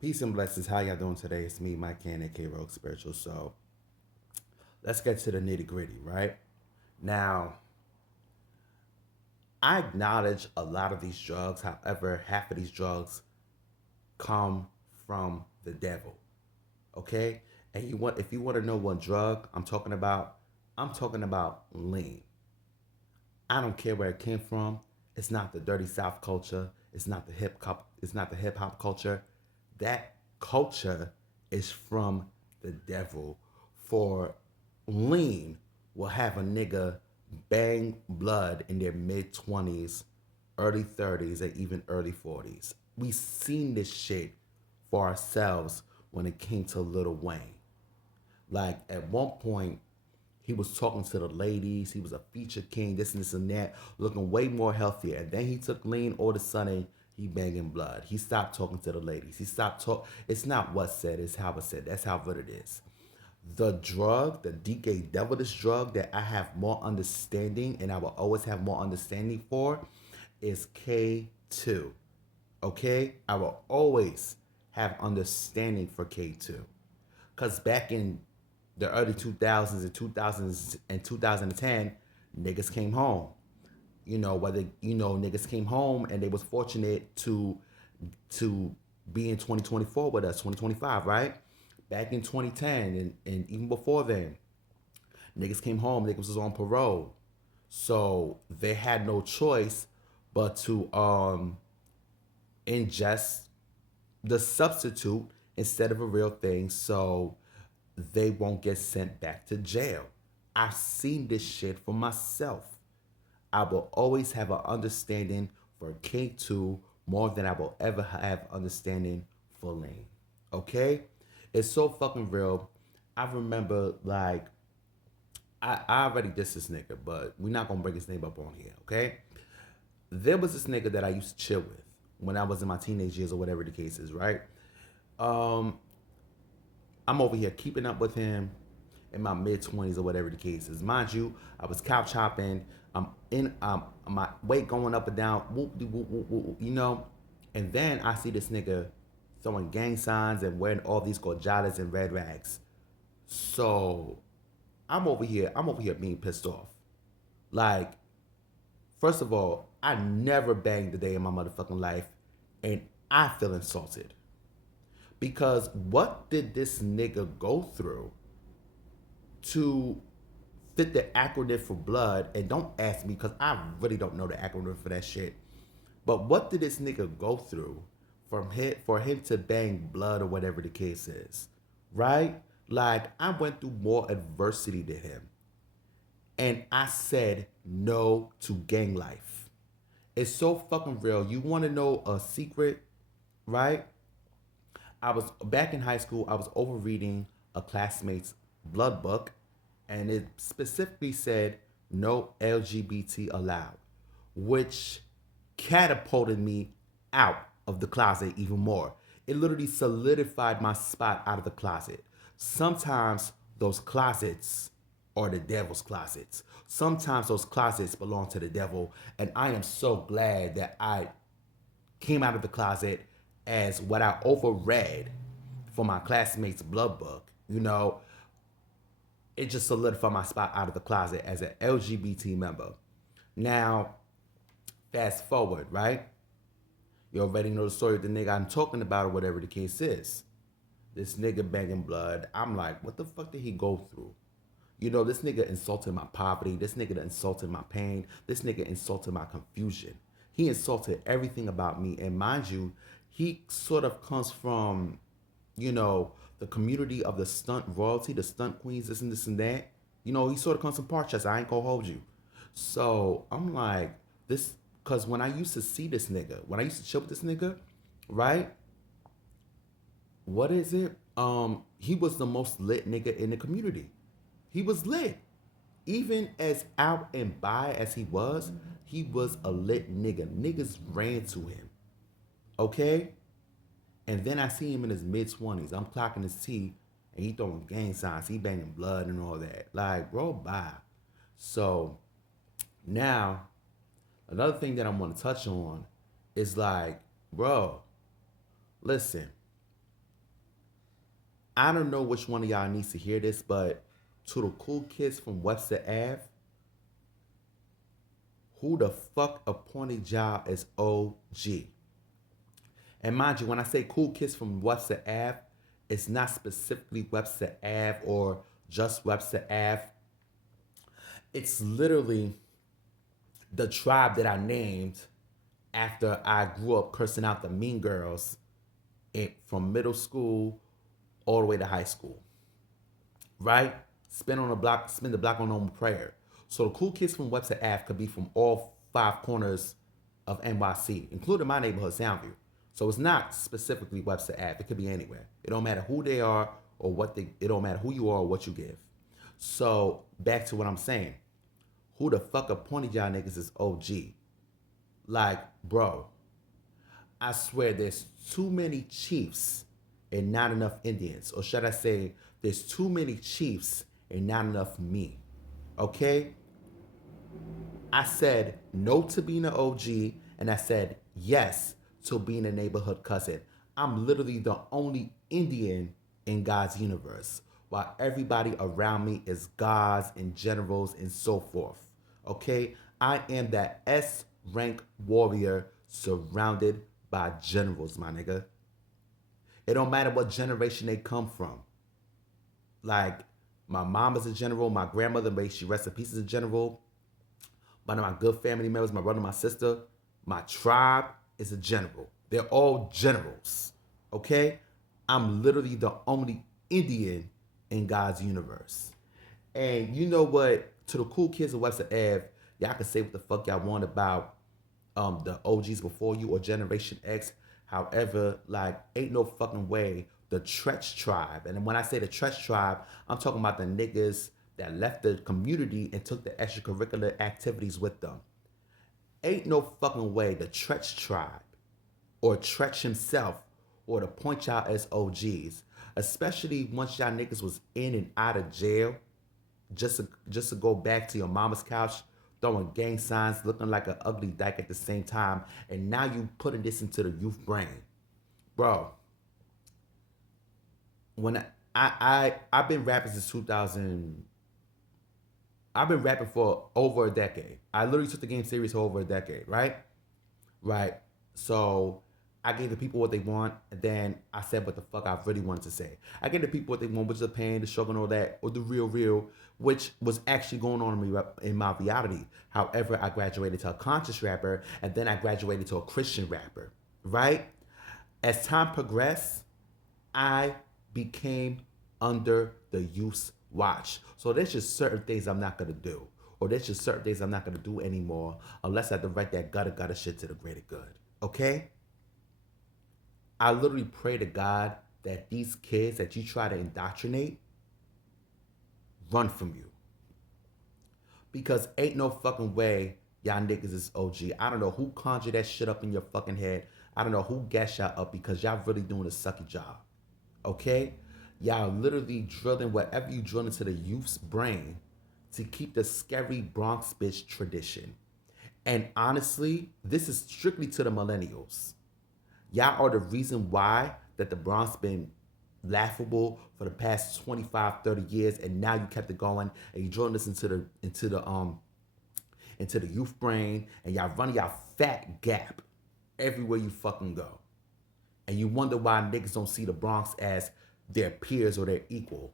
Peace and blessings. How y'all doing today? It's me, Mike Cannon, K Rogue Spiritual. So let's get to the nitty gritty, right? Now, I acknowledge a lot of these drugs. However, half of these drugs come from the devil. Okay? And if you want to know what drug I'm talking about lean. I don't care where it came from. It's not the dirty South culture. It's not the hip hop culture. That culture is from the devil. For lean will have a nigga bang blood in their mid 20s, early 30s, and even early 40s. We seen this shit for ourselves when it came to Lil Wayne. Like at one point, he was talking to the ladies. He was a feature king, this and that, looking way more healthier. And then he took lean. All of a sudden, he banging blood. He stopped talking to the ladies. He stopped talk. It's not what said. It's how it said. That's how good it is. The drug, the DK devilish drug that I have more understanding and I will always have more understanding for is K2. Okay? I will always have understanding for K2. Because back in the early 2000s and 2010, niggas came home. Niggas came home and they was fortunate to be in 2024 with us, 2025, right? Back in 2010 and even before then, niggas came home, niggas was on parole. So they had no choice but to ingest the substitute instead of a real thing so they won't get sent back to jail. I've seen this shit for myself. I will always have an understanding for K2 more than I will ever have understanding for Lane. Okay? It's so fucking real. I remember like I already dissed this nigga, but we're not gonna bring his name up on here, okay? There was this nigga that I used to chill with when I was in my teenage years or whatever the case is, right? Um, I'm over here keeping up with him in my mid 20s or whatever the case is. Mind you, I was couch hopping. I'm in my weight going up and down, whoop de whoop whoop whoop, And then I see this nigga throwing gang signs and wearing all these gorjadas and red rags. So I'm over here being pissed off. Like, first of all, I never banged a day in my motherfucking life, and I feel insulted. Because what did this nigga go through to fit the acronym for blood? And don't ask me because I really don't know the acronym for that shit. But what did this nigga go through for him to bang blood or whatever the case is? Right? Like, I went through more adversity than him. And I said no to gang life. It's so fucking real. You want to know a secret, right? I was back in high school. I was overreading a classmate's blood book, and it specifically said no LGBT allowed, which catapulted me out of the closet even more. It literally solidified my spot out of the closet. Sometimes those closets are the devil's closets. Sometimes those closets belong to the devil, and I am so glad that I came out of the closet as what I overread for my classmates' blood book. It just solidified my spot out of the closet as an LGBT member. Now, fast forward, right? You already know the story of the nigga I'm talking about or whatever the case is. This nigga banging blood. I'm like, what the fuck did he go through? This nigga insulted my poverty. This nigga insulted my pain. This nigga insulted my confusion. He insulted everything about me. And mind you, he sort of comes from, the community of the stunt royalty, the stunt queens, this and that. He sort of comes from Parchester. I ain't gonna hold you. So I'm like, this, because when I used to see this nigga, when I used to chill with this nigga, right? What is it? He was the most lit nigga in the community. He was lit. Even as out and by as he was a lit nigga. Niggas ran to him. Okay? And then I see him in his mid 20s. I'm clocking his T and he throwing gang signs. He banging blood and all that. Like, bro, bye. So now, another thing that I want to touch on is like, bro, listen. I don't know which one of y'all needs to hear this, but to the cool kids from Webster Ave, who the fuck appointed y'all as OG? And mind you, when I say cool kids from Webster Ave, it's not specifically Webster Ave or just Webster Ave. It's literally the tribe that I named after I grew up cursing out the mean girls from middle school all the way to high school. Right? Spin the block on normal prayer. So the cool kids from Webster Ave could be from all five corners of NYC, including my neighborhood, Soundview. So it's not specifically Webster Ave. It could be anywhere. It don't matter who they are or what they. It don't matter who you are or what you give. So back to what I'm saying. Who the fuck appointed y'all niggas is OG? Like, bro, I swear there's too many chiefs and not enough Indians. Or should I say, there's too many chiefs and not enough me. Okay? I said no to being an OG, and I said yes to being a neighborhood cousin. I'm literally the only Indian in God's universe, while everybody around me is gods and generals and so forth. Okay? I am that S rank warrior surrounded by generals, my nigga. It don't matter what generation they come from. Like, my mom is a general, my grandmother, may she rest in peace, is a general. One of my good family members, my brother, my sister, my tribe is a general. They're all generals, okay? I'm literally the only Indian in God's universe. And you know what? To the cool kids of Webster Ave, y'all can say what the fuck y'all want about the OGs before you or Generation X. However, like, ain't no fucking way the Tretch tribe, and when I say the Tretch tribe, I'm talking about the niggas that left the community and took the extracurricular activities with them. Ain't no fucking way the Tretch tribe or Tretch himself or to point y'all as OGs, especially once y'all niggas was in and out of jail, just to go back to your mama's couch, throwing gang signs, looking like an ugly dyke at the same time, and now you putting this into the youth brain, bro. When I've been rapping since 2000. I've been rapping for over a decade. I literally took the game serious for over a decade, right? Right. So I gave the people what they want, and then I said what the fuck I really wanted to say. I gave the people what they want, which is the pain, the struggle, and all that, or the real, which was actually going on in my reality. However, I graduated to a conscious rapper, and then I graduated to a Christian rapper, right? As time progressed, I became under the youth's watch. So there's just certain things I'm not gonna do. Or there's just certain things I'm not gonna do anymore unless I have to write that gutter shit to the greater good. Okay? I literally pray to God that these kids that you try to indoctrinate run from you. Because ain't no fucking way y'all niggas is OG. I don't know who conjured that shit up in your fucking head. I don't know who gassed y'all up because y'all really doing a sucky job. Okay? Y'all literally drilling whatever you drill into the youth's brain to keep the scary Bronx bitch tradition. And honestly, this is strictly to the millennials. Y'all are the reason why that the Bronx been laughable for the past 25, 30 years, and now you kept it going and you drilling this into the youth brain, and y'all running y'all fat gap everywhere you fucking go. And you wonder why niggas don't see the Bronx as their peers or their equal.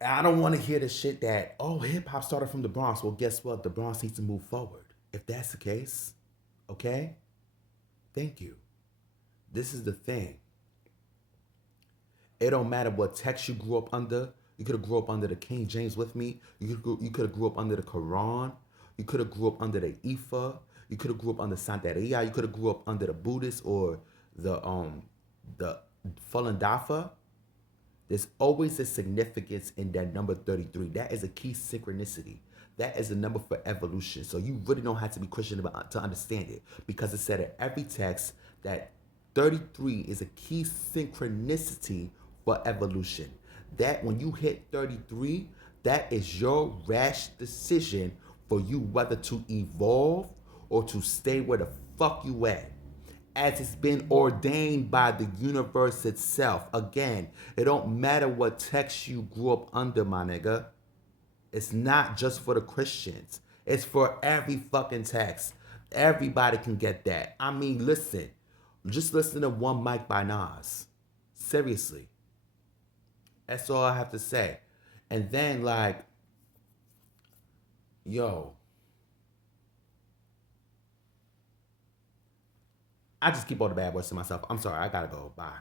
And I don't want to hear the shit that, oh, hip hop started from the Bronx. Well, guess what? The Bronx needs to move forward. If that's the case, okay? Thank you. This is the thing. It don't matter what text you grew up under. You could have grew up under the King James with me. You could have grew up under the Quran. You could have grew up under the Ifa. You could have grew up under Santeria. You could have grew up under the Buddhist or the Falun Dafa. There's always a significance in that number 33. That is a key synchronicity. That is a number for evolution. So you really don't have to be Christian to understand it, because it said in every text that 33 is a key synchronicity for evolution. That when you hit 33, that is your rash decision for you whether to evolve or to stay where the fuck you at. as it's been ordained by the universe itself. Again, it don't matter what text you grew up under, my nigga. It's not just for the Christians. It's for every fucking text. Everybody can get that. I mean, listen. Just listen to One Mic by Nas. Seriously. That's all I have to say. And then, like, yo, I just keep all the bad words to myself. I'm sorry. I gotta go. Bye.